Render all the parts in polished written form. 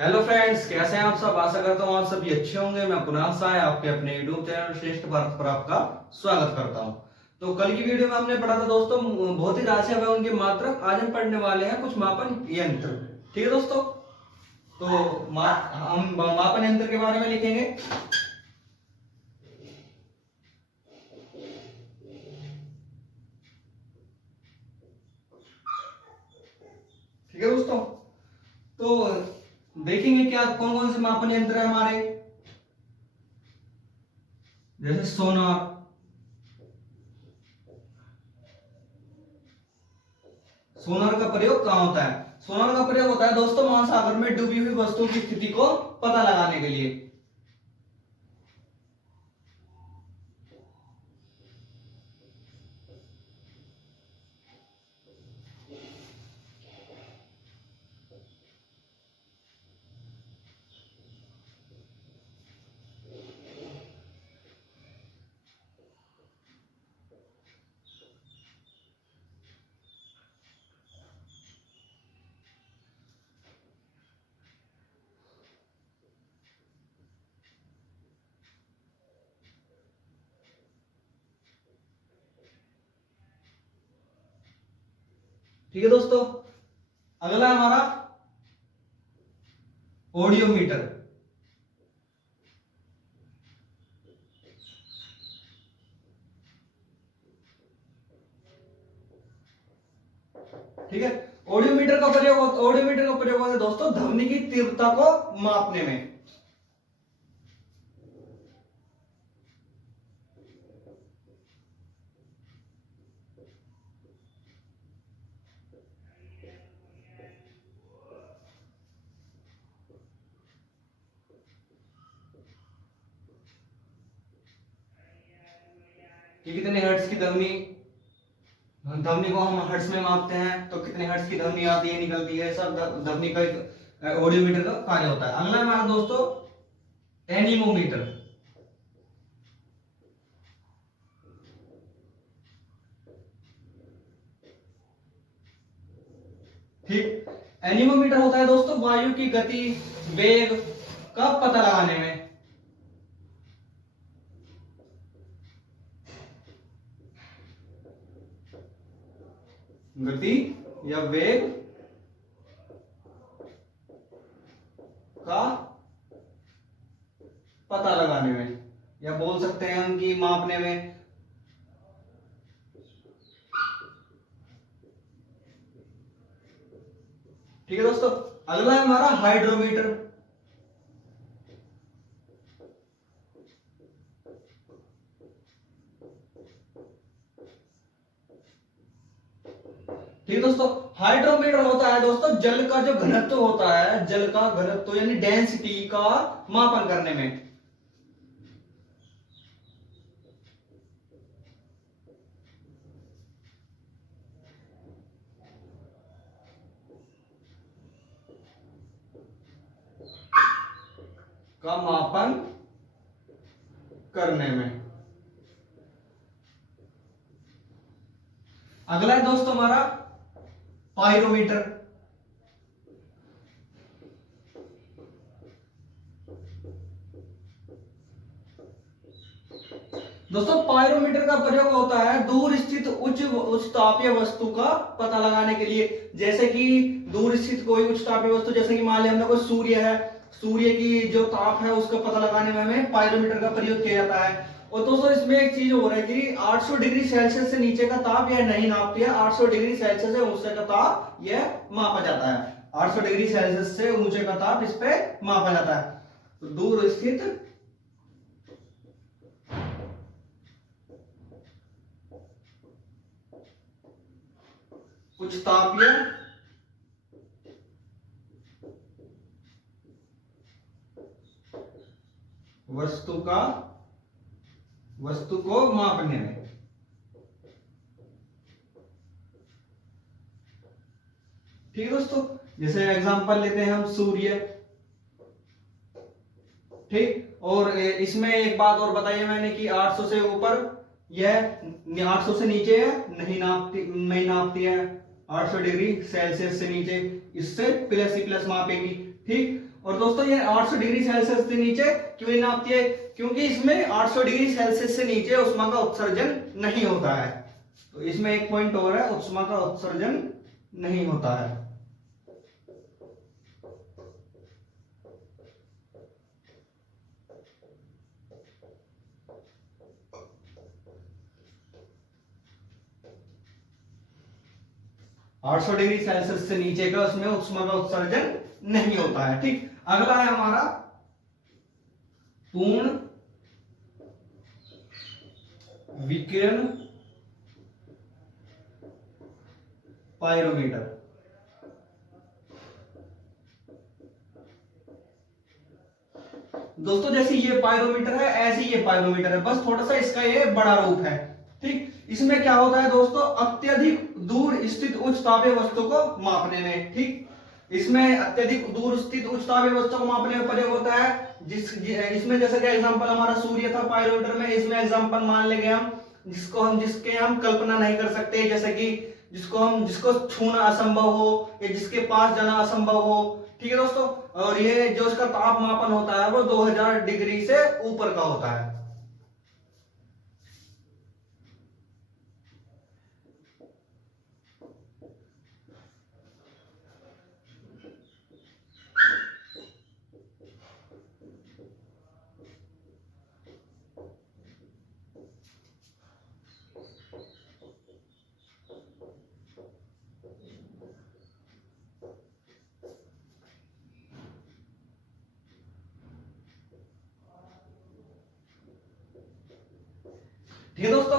Hello friends, कैसे हैं आप सब। आशा करता हूँ आप सभी अच्छे होंगे। मैं कुणाल साय आपके अपने यूट्यूब चैनल श्रेष्ठ भारत पर आपका स्वागत करता हूँ। तो कल की वीडियो में हमने पढ़ा था दोस्तों भौतिक राशि व उनके मात्रक। आज हम पढ़ने वाले हैं कुछ मापन यंत्र। ठीक है दोस्तों, तो हम मापन यंत्र के बारे में लिखेंगे। ठीक है दोस्तों, तो देखेंगे क्या कौन कौन से मापन यंत्र है हमारे। जैसे सोनार, सोनार का प्रयोग कहाँ होता है। सोनार का प्रयोग होता है दोस्तों महासागर में डूबी हुई वस्तु की स्थिति को पता लगाने के लिए। ठीक है दोस्तों, अगला है हमारा ऑडियोमीटर। ठीक है, ऑडियोमीटर का प्रयोग होता है दोस्तों ध्वनि की तीव्रता को मापने में। कि कितने हर्ट्ज की ध्वनि, ध्वनि को हम हर्ट्ज में मापते हैं तो कितने हर्ट्ज की ध्वनि आती है निकलती है, सब ध्वनि का एक ऑडियोमीटर का कार्य होता है। अगला है हमारा दोस्तों एनीमोमीटर। ठीक, एनीमोमीटर होता है दोस्तों वायु की गति वेग का पता लगाने में। गति या वेग का पता लगाने में, या बोल सकते हैं हम कि मापने में। ठीक है दोस्तों, अगला है हमारा हाइड्रोमीटर। ठीक है दोस्तों, हाइड्रोमीटर होता है दोस्तों जल का जो घनत्व होता है, जल का घनत्व यानी डेंसिटी का मापन करने में। का मापन करने में। अगला है दोस्तों हमारा पायरोमीटर। दोस्तों पायरोमीटर का प्रयोग होता है दूर स्थित उच्च तापीय वस्तु का पता लगाने के लिए। जैसे कि दूर स्थित कोई उच्च तापीय वस्तु, जैसे कि मान लिया हमने कोई सूर्य है, सूर्य की जो ताप है उसका पता लगाने में हमें पायरोमीटर का प्रयोग किया जाता है। और दोस्तों इसमें एक चीज हो रहा है कि 800 डिग्री सेल्सियस से नीचे का ताप यह नहीं नापती है, 800 डिग्री सेल्सियस से ऊंचे का ताप यह मापा जाता है। 800 डिग्री सेल्सियस से ऊंचे का ताप इस पे मापा जाता है। तो दूर स्थित उच्च तापीय वस्तु को मापने में। ठीक है दोस्तों, जैसे एग्जांपल लेते हैं हम सूर्य। ठीक, और इसमें एक बात और बताई मैंने कि 800 से ऊपर यह 800 से नीचे नहीं नापती है। 800 डिग्री सेल्सियस से नीचे इससे प्लस ही प्लस मापेगी। ठीक, और दोस्तों ये 800 डिग्री सेल्सियस से नीचे क्यों नहीं नापती है? क्योंकि इसमें 800 डिग्री सेल्सियस से नीचे ऊष्मा का उत्सर्जन नहीं होता है। तो इसमें एक पॉइंट और है, ऊष्मा का उत्सर्जन नहीं होता है। आठ सौ डिग्री सेल्सियस से नीचे का उसमें ऊष्मा का उत्सर्जन नहीं होता है। ठीक, अगला है हमारा पूर्ण विकिरण पायरोमीटर। दोस्तों जैसे ये पायरोमीटर है ऐसे ये पायरोमीटर है, बस थोड़ा सा इसका ये बड़ा रूप है। ठीक, इसमें क्या होता है दोस्तों, अत्यधिक दूर स्थित उच्च तापीय वस्तु को मापने में। ठीक, इसमें अत्यधिक दूर स्थित उच्च तापीय वस्तु को मापने में प्रयोग होता है। इसमें जैसे कि एग्जांपल हमारा सूर्य था पायरोमीटर में, इसमें एग्जांपल मान लेंगे हम जिसके हम कल्पना नहीं कर सकते, जैसे कि जिसको छूना असंभव हो या जिसके पास जाना असंभव हो। ठीक है दोस्तों, और ये जो इसका तापमापन होता है वो 2000 डिग्री से ऊपर का होता है। ठीक है दोस्तों,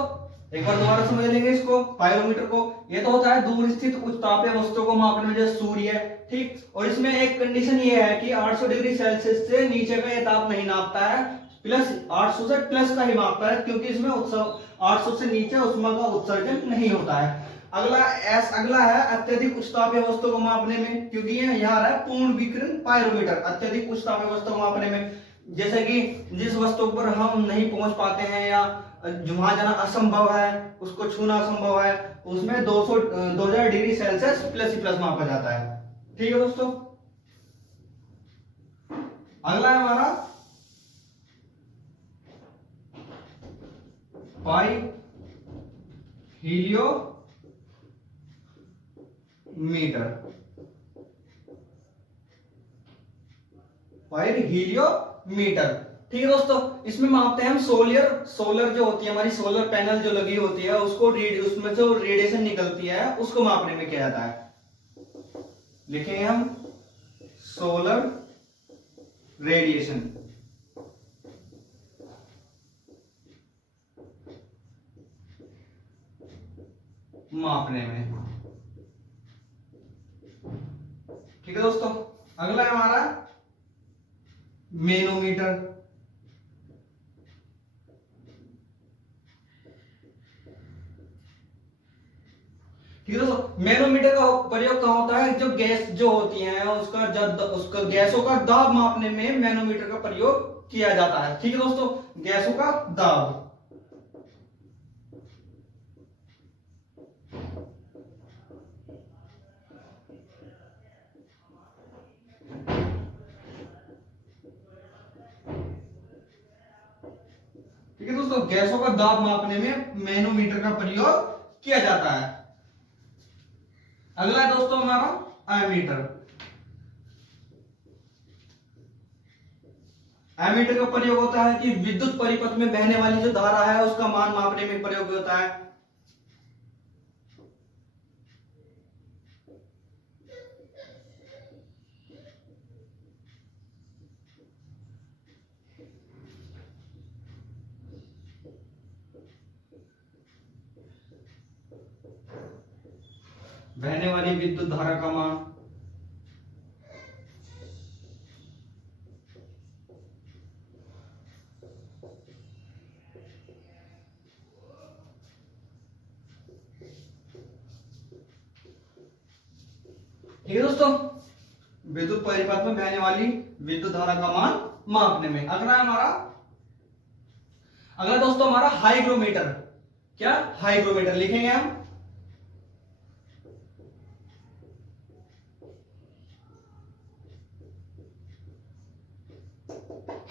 एक बार दोबारा समझ लेंगे इसको, पायरोमीटर को। ये तो होता है दूर स्थित उच्च तापीय वस्तु को मापने में, जैसे सूर्य है। ठीक, और इसमें एक कंडीशन ये है कि 800 डिग्री सेल्सियस से नीचे का ये ताप नहीं नापता है, प्लस 800 से प्लस का ही मापता है, क्योंकि इसमें 800 से नीचे ऊष्मा का उत्सर्जन नहीं होता है। अगला है अत्यधिक उच्च तापीय वस्तु को मापने में, क्योंकि ये यहाँ आ रहा है पूर्ण विकिरण पायरोमीटर, अत्यधिक उच्च तापीय वस्तु को मापने में। जैसे कि जिस वस्तु पर हम नहीं पहुंच पाते हैं या वहां जाना असंभव है, उसको छूना असंभव है, उसमें 2000 डिग्री सेल्सियस प्लस ही प्लस मापा जाता है। ठीक है दोस्तों, अगला है हमारा पाई हीलियो मीटर। पाई हीलियो मीटर। ठीक है दोस्तों, इसमें मापते हैं हम सोलर जो होती है हमारी सोलर पैनल जो लगी होती है उसको उसमें जो रेडिएशन निकलती है उसको मापने में किया जाता है। लिखेंगे हम सोलर रेडिएशन। मापने में। ठीक है दोस्तों, अगला है हमारा मैनोमीटर। ठीक है दोस्तों, मैनोमीटर का प्रयोग कहां होता है, जो गैस जो होती है उसका गैसों का दाब मापने में मैनोमीटर का प्रयोग किया जाता है। ठीक है दोस्तों, गैसों का दाब। ठीक है दोस्तों, गैसों का दाब मापने में मैनोमीटर का प्रयोग किया जाता है। अगला है दोस्तों हमारा एमीटर। एमीटर का प्रयोग होता है कि विद्युत परिपथ में बहने वाली जो धारा है उसका मान मापने में प्रयोग होता है। बहने वाली विद्युत धारा का मान। ठीक है दोस्तों, विद्युत परिपथ में बहने वाली विद्युत धारा का मान मापने में। अगला दोस्तों हमारा हाइग्रोमीटर। क्या हाइग्रोमीटर लिखेंगे हम,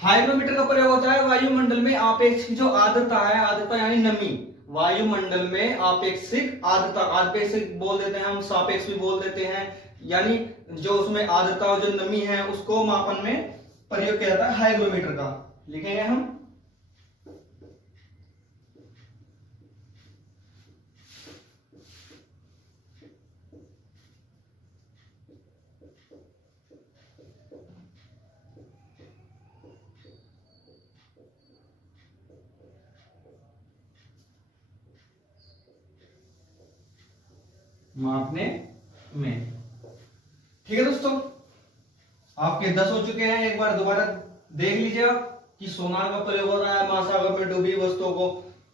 हाइग्रोमीटर का प्रयोग होता है वायुमंडल में आपेक्षिक जो आर्द्रता है, आर्द्रता यानी नमी, वायुमंडल में आपेक्षिक आर्द्रता, आपेक्षिक बोल देते हैं हम, सापेक्ष भी बोल देते हैं, यानी जो उसमें आर्द्रता और जो नमी है उसको मापन में प्रयोग किया जाता है हाइग्रोमीटर का। लिखेंगे हम मापने में। ठीक है दोस्तों, आपके 10 हो चुके हैं। एक बार दोबारा देख लीजिए आप कि सोनार का प्रयोग होता है महासागर में डूबी वस्तुओं को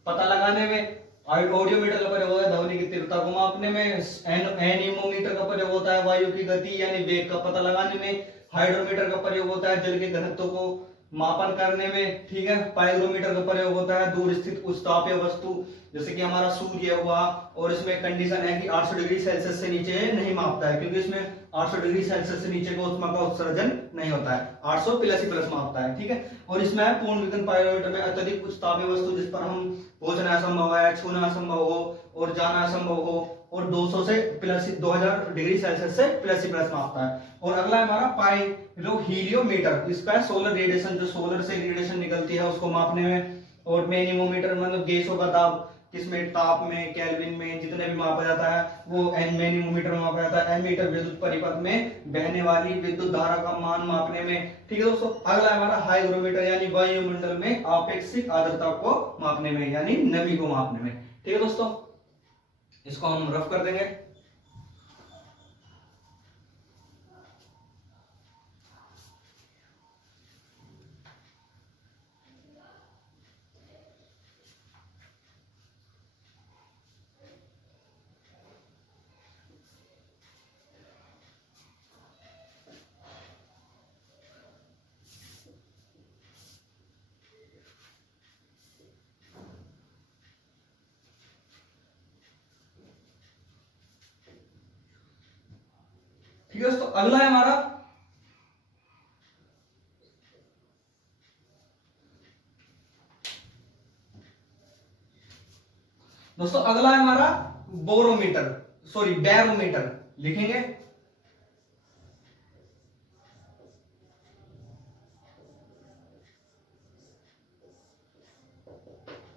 पता लगाने में, ऑडियोमीटर का प्रयोग होता है ध्वनि की तीव्रता को मापने में, एनीमोमीटर का प्रयोग होता है वायु की गति यानी वेग का पता लगाने में, हाइड्रोमीटर का प्रयोग होता है जल के घनत्व को मापन करने में। ठीक है, पाइग्रोमीटर का प्रयोग होता है दूर स्थित उच्च तापीय वस्तु जैसे कि हमारा सूर्य हुआ, और इसमें कंडीशन है कि 800 डिग्री सेल्सियस से नीचे नहीं मापता है, क्योंकि इसमें 800 डिग्री सेल्सियस से नीचे को ऊष्मा का उत्सर्जन नहीं होता है, 800 प्लस ही प्लस मापता है। ठीक है, और इसमें पूर्ण विघटन पाइरोमीटर में अत्यधिक उच्च तापीय वस्तु जिस पर हम पहुंचना असंभव है, छूना असंभव हो और जाना असंभव हो, और 200 से प्लस 2000 डिग्री सेल्सियस से प्लस ही प्लस मापता है। और अगला हमारा पाइरोहीलियोमीटर, इसका सोलर रेडिएशन, जो सोलर से रेडिएशन निकलती है उसको मापने में। और मैनीमोमीटर मतलब गैसों का दाब, किसमें ताप में, केल्विन में, जितने भी मापा जाता है वो मैनीमोमीटर में मापा जाता है। एमीटर विद्युत परिपथ में बहने वाली विद्युत धारा का मान मापने में। ठीक है दोस्तों, अगला हमारा हाइग्रोमीटर यानी वायुमंडल में आपेक्षिक आर्द्रता को मापने में यानी नमी को मापने में। ठीक है दोस्तों, इसको हम रफ कर देंगे। ठीक है दोस्तों, अगला है हमारा अगला है हमारा बोरोमीटर, सॉरी बैरोमीटर। लिखेंगे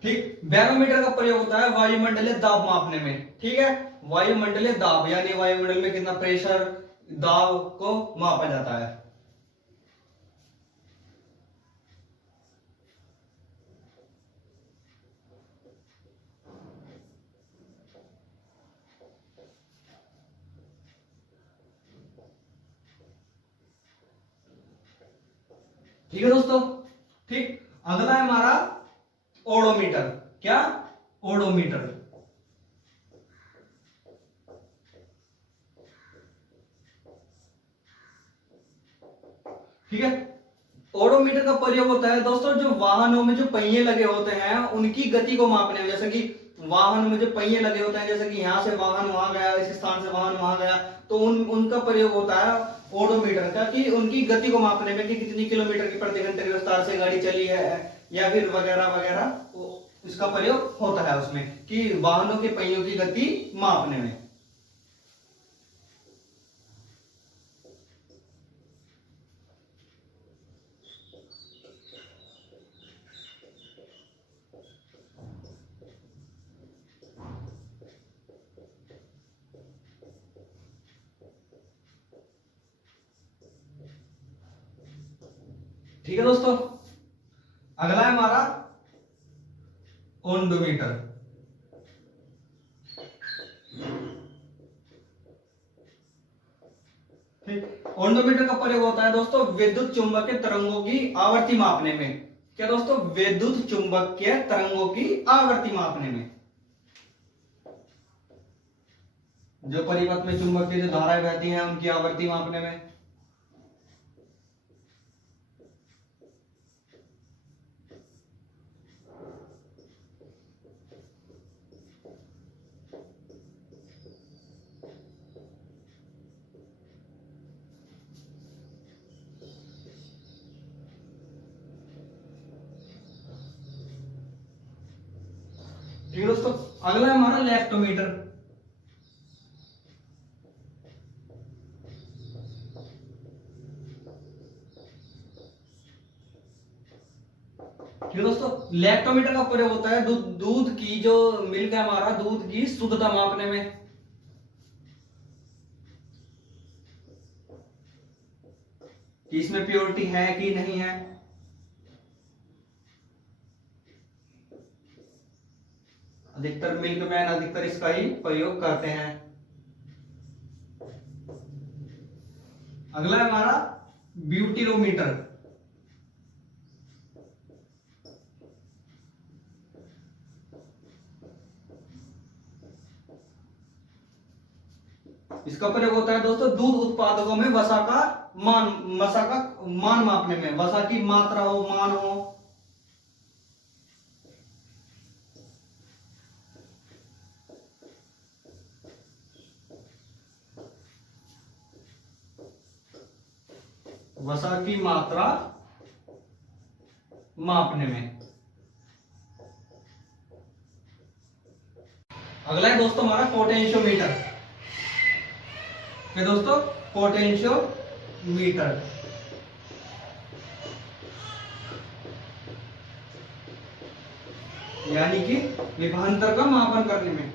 ठीक, बैरोमीटर का प्रयोग होता है वायुमंडलीय दाब मापने में। ठीक है, वायुमंडलीय दाब यानी वायुमंडल में कितना प्रेशर, दाब को मापा जाता है। ठीक है दोस्तों, ठीक, अगला है हमारा ओडोमीटर। क्या? ओडोमीटर। ठीक है, ओडोमीटर का प्रयोग होता है दोस्तों जो वाहनों में जो पहिए लगे होते हैं उनकी गति को मापने में। जैसे कि वाहन में जो पहिए लगे होते हैं, जैसे कि यहाँ से वाहन वहां गया, इस स्थान से वाहन वहां गया, तो उनका प्रयोग होता है ओडोमीटर का, कि उनकी गति को मापने में कि कितनी किलोमीटर की प्रति घंटे की रफ्तार से गाड़ी चली है या फिर वगैरह वगैरह। इसका प्रयोग होता है उसमें कि वाहनों के पहियों की गति मापने में। ठीक है दोस्तों, अगला है हमारा ओंडोमीटर। ठीक, ओंडोमीटर का प्रयोग होता है दोस्तों विद्युत चुंबकीय तरंगों की आवृत्ति मापने में। क्या दोस्तों? विद्युत चुंबकीय तरंगों की आवृत्ति मापने में, जो परिपथ में चुंबकीय जो धाराएं बहती हैं उनकी आवृत्ति मापने में। ठीक है दोस्तों, अगला है हमारा लेफ्टोमीटर। ठीक है दोस्तों, लेक्टोमीटर का प्रयोग होता है दूध की जो मिल्क है हमारा, दूध की शुद्धता मापने में। कि इसमें प्योरिटी है कि नहीं है। अधिकतर मिल्कमैन अधिकतर इसका ही प्रयोग करते हैं। अगला है हमारा ब्यूटीरोमीटर। इसका प्रयोग होता है दोस्तों दूध उत्पादकों में वसा का मान मापने में, वसा की मात्रा हो, मान हो। वसा की मात्रा मापने में। अगला है दोस्तों हमारा पोटेंशियोमीटर। क्या दोस्तों, पोटेंशियोमीटर। यानी कि विभवांतर का मापन करने में।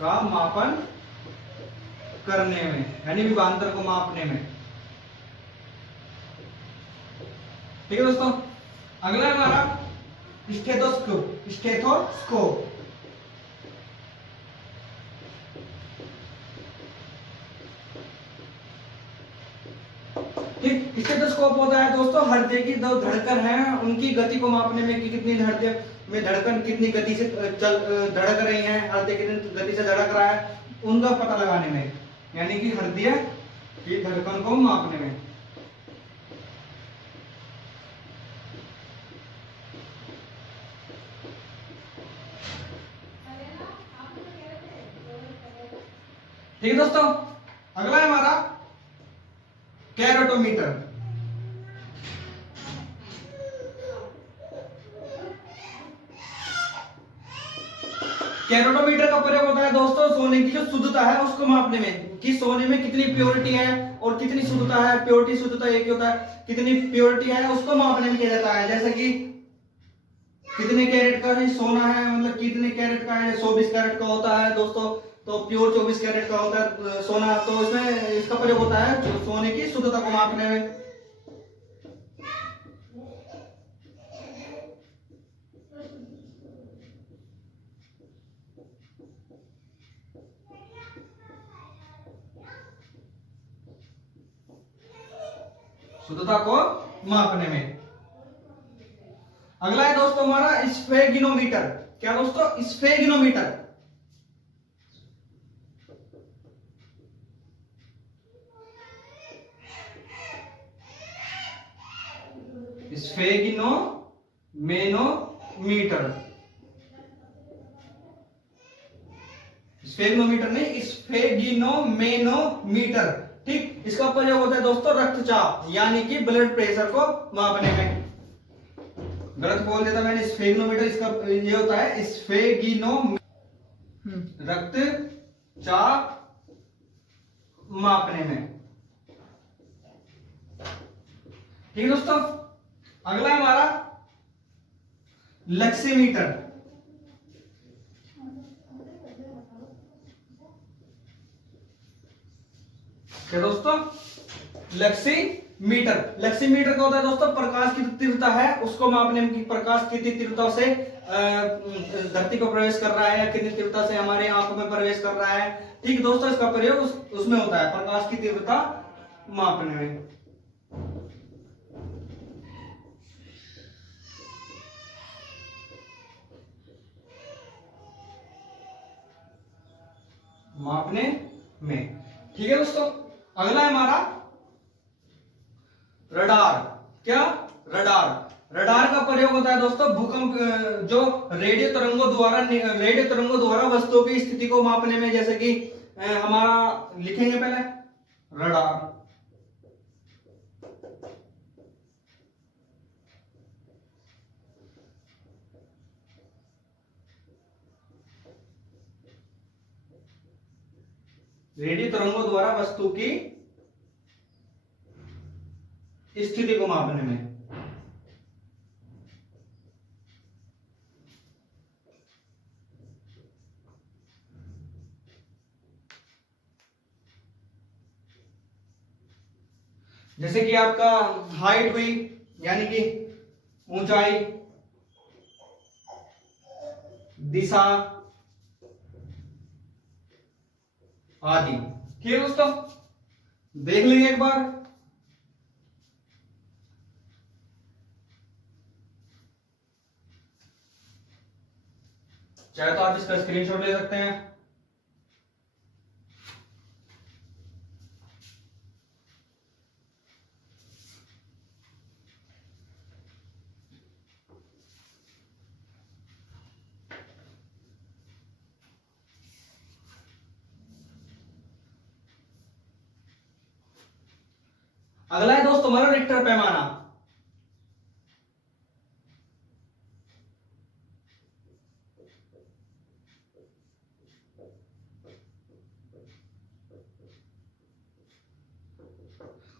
का मापन करने में, यानी विभवांतर को मापने में। ठीक है दोस्तों, अगला है हमारा स्टेथोस्कोप। स्टेथोस्कोप ठीक, स्टेथोस्कोप होता है दोस्तों हृदय की जो धड़कन है उनकी गति को मापने में, कि कितनी हृदय में धड़कन कितनी गति से धड़क रही है, हृदय कितनी गति से धड़क रहा है, उनका पता लगाने में, यानी कि हृदय की धड़कन को मापने में। ठीक है दोस्तों, अगला है हमारा कैरोटोमीटर। कैरोटोमीटर का प्रयोग होता है दोस्तों सोने की जो शुद्धता है उसको मापने में, कि सोने में कितनी प्योरिटी है और कितनी शुद्धता है। प्योरिटी शुद्धता एक ही होता है, कितनी प्योरिटी है उसको मापने में किया जाता है। जैसे कि कितने कैरेट का है सोना है, मतलब कितने कैरेट का है, 24 कैरेट का होता है दोस्तों, तो प्योर 24 कैरेट का होता है सोना, तो इसमें इसका प्रयोग होता है सोने की शुद्धता को मापने में। शुद्धता को मापने में। अगला है दोस्तों हमारा स्फेगिनोमीटर। क्या दोस्तों, स्फेगिनोमीटर। स्फेगिनोमेनोमीटर, स्फेगिनोमीटर नहीं, स्फेगिनोमेनोमीटर। ठीक, इसका प्रयोग होता है दोस्तों रक्तचाप यानी कि ब्लड प्रेशर को मापने में। गलत बोल देता मैंने, स्फेगिनोमीटर इसका ये होता है स्फेगिनो, रक्तचाप मापने में। ठीक है दोस्तों, अगला है हमारा लक्सीमीटर। क्या दोस्तों, लक्सीमीटर। लक्सीमीटर का होता है दोस्तों प्रकाश की तीव्रता है उसको मापने में, कि प्रकाश कितनी तीव्रता से धरती पर प्रवेश कर रहा है या कितनी तीव्रता से हमारे आंखों में प्रवेश कर रहा है। ठीक दोस्तों, इसका प्रयोग उसमें होता है प्रकाश की तीव्रता मापने में। मापने में। ठीक है दोस्तों, अगला है हमारा रडार। क्या, रडार। रडार का प्रयोग होता है दोस्तों भूकंप, जो रेडियो तरंगों द्वारा वस्तुओं की स्थिति को मापने में। जैसे कि हमारा लिखेंगे पहले रडार। रेडियो तरंगों द्वारा वस्तु की स्थिति को मापने में। जैसे कि आपका हाइट हुई, यानी कि ऊंचाई, दिशा आदि। ठीक है दोस्तों, देख लेंगे एक बार। चाहे तो आप इसका स्क्रीनशॉट ले सकते हैं। अगला है दोस्तों हमारा रिक्टर पैमाना।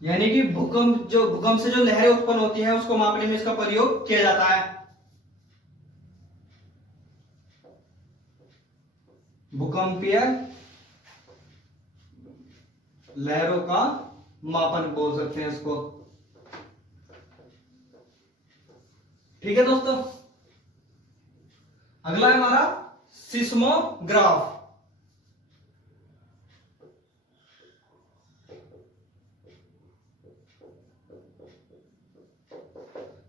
यानी कि भूकंप से जो लहरें उत्पन्न होती हैं उसको मापने में इसका प्रयोग किया जाता है। भूकंपीय लहरों का मापन बोल सकते हैं इसको। ठीक है दोस्तों, अगला है हमारा सिस्मोग्राफ।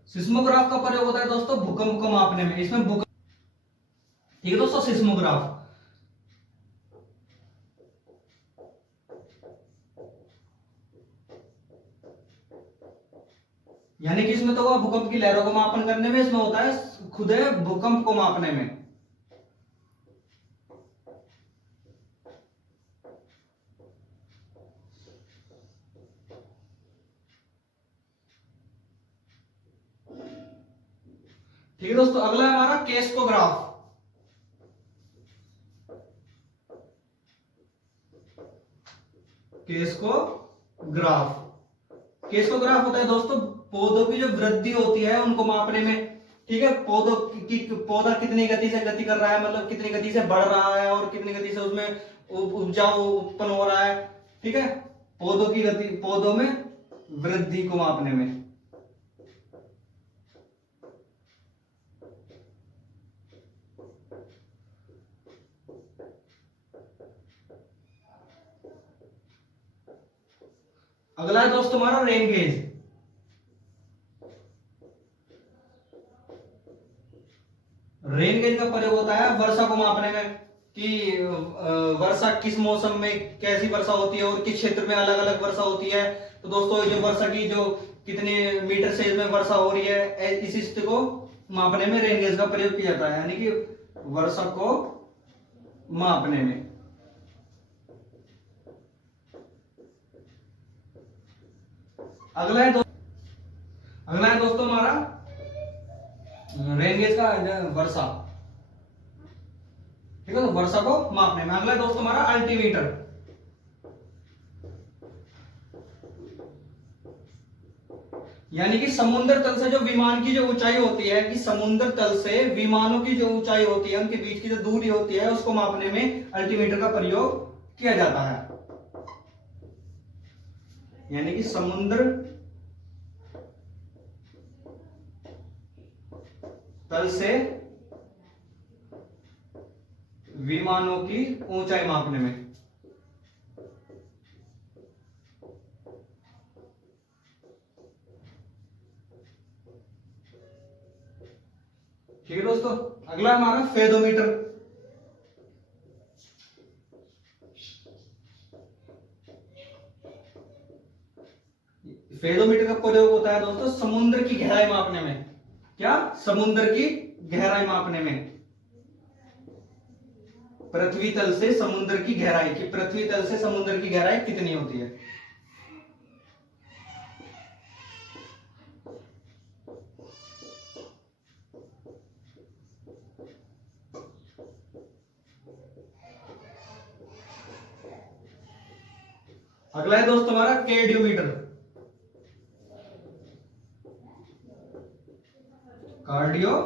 सिस्मोग्राफ का प्रयोग होता है दोस्तों भूकंप को मापने में। इसमें भूकंप, ठीक है दोस्तों, सिस्मोग्राफ यानी कि इसमें तो वो भूकंप की लहरों को मापन करने में, इसमें होता है खुद है भूकंप को मापने में। ठीक है दोस्तों, अगला है हमारा केस्कोग्राफ। केस्कोग्राफ केस्कोग्राफ होता है दोस्तों पौधों की जो वृद्धि होती है उनको मापने में। ठीक है, पौधा कितनी गति से गति कर रहा है, मतलब कितनी गति से बढ़ रहा है और कितनी गति से उसमें उपजाऊ उत्पन्न हो रहा है। ठीक है, पौधों की गति, पौधों में वृद्धि को मापने में। अगला है दोस्तों हमारा रेन गेज। रेन गेज का प्रयोग होता है वर्षा को मापने में कि वर्षा किस मौसम में कैसी वर्षा होती है और किस क्षेत्र में अलग अलग वर्षा होती है। तो दोस्तों जो वर्षा की जो कितने मीटर से में वर्षा हो रही है, इसी स्थिति को मापने में रेन गेज का प्रयोग किया जाता है, यानी कि वर्षा को मापने में। अगला है दोस्तों हमारा रेन गेज का वर्षा। ठीक है, तो वर्षा को मापने में। अगला है दोस्तों हमारा अल्टीमीटर। यानी कि समुद्र तल से जो विमान की जो ऊंचाई होती है, कि समुद्र तल से विमानों की जो ऊंचाई होती है उनके बीच की जो दूरी होती है उसको मापने में अल्टीमीटर का प्रयोग किया जाता है। यानी कि समुद्र तल से विमानों की ऊंचाई मापने में। ठीक है दोस्तों, अगला हमारा फेदोमीटर। फेदोमीटर का प्रयोग होता है दोस्तों समुद्र की गहराई मापने में। क्या? समुद्र की गहराई मापने में। पृथ्वी तल से समुद्र की गहराई, कि पृथ्वी तल से समुद्र की गहराई कितनी होती है। अगला है दोस्त हमारा कार्डियोमीटर। कार्डियोमीटर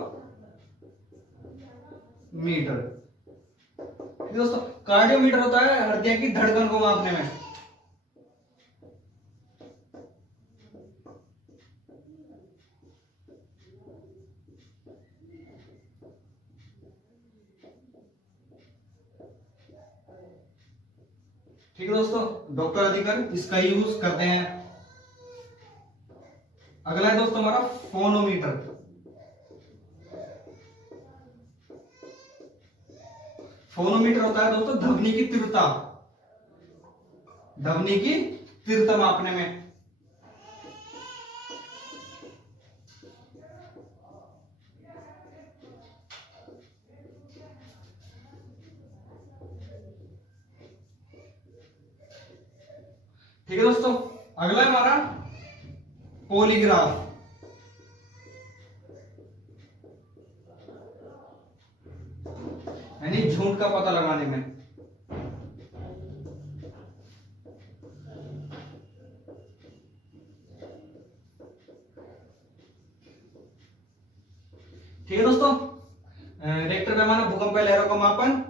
दोस्तों, कार्डियोमीटर होता है हृदय की धड़कन को मापने में। ठीक है दोस्तों, डॉक्टर अधिकारी इसका यूज करते हैं। अगला है दोस्तों हमारा फोनोमीटर। फोनोमीटर होता है दोस्तों ध्वनि की तीव्रता, ध्वनि की तीव्रता मापने में। ठीक है दोस्तों, अगला है हमारा पॉलीग्राफ। यानी झूठ का पता लगाने में। ठीक है दोस्तों, रिक्टर पैमाना भूकंप लहरों का मापन,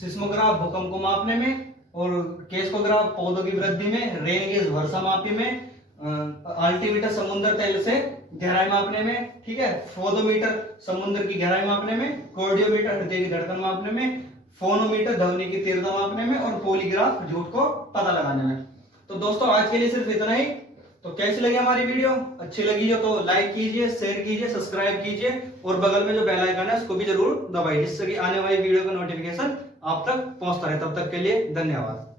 सिस्मोग्राफ भूकंप को मापने में, और केस्कोग्राफ पौधों की वृद्धि में, रेन गेज वर्षा मापी में, अल्टीमीटर समुद्र तल से गहराई मापने में। ठीक है, फोदोमीटर समुद्र की गहराई मापने में, कार्डियोमीटर हृदय की धड़कन मापने में, फोनोमीटर ध्वनि की तीव्रता मापने में, और पॉलीग्राफ झूठ को पता लगाने में। तो दोस्तों आज के लिए सिर्फ इतना ही। तो कैसी लगी हमारी वीडियो? अच्छी लगी हो तो लाइक कीजिए, शेयर कीजिए, सब्सक्राइब कीजिए, और बगल में जो बेल आइकन है उसको भी जरूर दबाइए, जिससे कि आने वाली वीडियो का नोटिफिकेशन आप तक पहुंचता रहे। तब तक के लिए धन्यवाद।